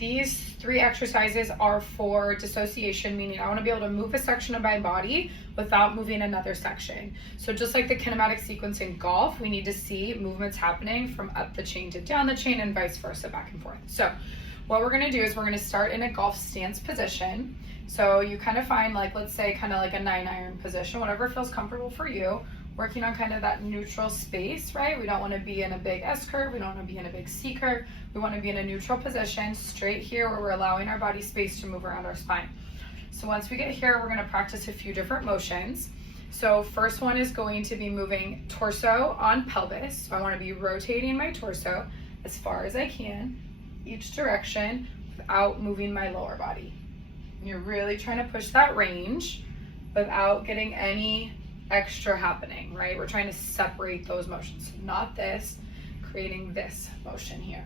These 3 exercises are for dissociation, meaning I want to be able to move a section of my body without moving another section. So just like the kinematic sequence in golf, we need to see movements happening from up the chain to down the chain and vice versa, back and forth. So what we're going to do is we're going to start in a golf stance position. So you kind of find, like, let's say kind of like a 9-iron position, whatever feels comfortable for you, working on kind of that neutral space, right? We don't want to be in a big S curve. We don't want to be in a big C curve. We want to be in a neutral position straight here where we're allowing our body space to move around our spine. So once we get here, we're going to practice a few different motions. So first one is going to be moving torso on pelvis. So I want to be rotating my torso as far as I can, each direction, without moving my lower body. And you're really trying to push that range without getting any extra happening, right? We're trying to separate those motions, not this, creating this motion here.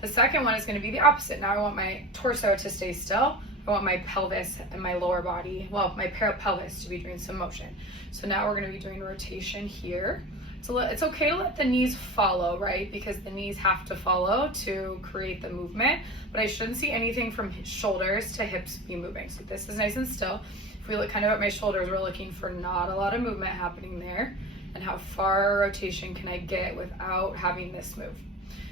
The second one is going to be the opposite. Now I want my torso to stay still. I want my pelvis and my lower body, well, my pelvis to be doing some motion. So now we're going to be doing rotation here. So it's okay to let the knees follow, right? Because the knees have to follow to create the movement, but I shouldn't see anything from shoulders to hips be moving. So this is nice and still. If we look kind of at my shoulders, we're looking for not a lot of movement happening there, and how far rotation can I get without having this move.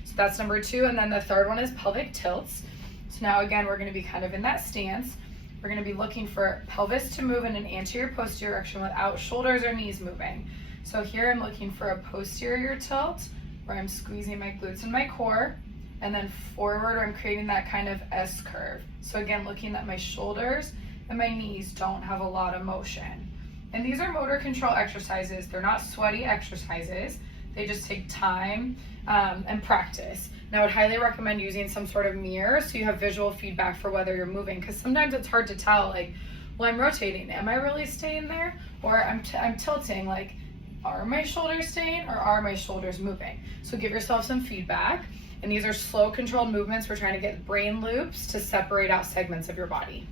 So that's number 2. And then the third one is pelvic tilts. So now again, we're going to be kind of in that stance. We're going to be looking for pelvis to move in an anterior posterior direction without shoulders or knees moving. So here I'm looking for a posterior tilt where I'm squeezing my glutes and my core, and then forward where I'm creating that kind of S curve. So again, looking at my shoulders and my knees don't have a lot of motion. And these are motor control exercises. They're not sweaty exercises. They just take time and practice. And I would highly recommend using some sort of mirror so you have visual feedback for whether you're moving, because sometimes it's hard to tell, like, well, I'm rotating. Am I really staying there? Or I'm tilting, like, are my shoulders staying or are my shoulders moving? So give yourself some feedback. And these are slow controlled movements. We're trying to get brain loops to separate out segments of your body.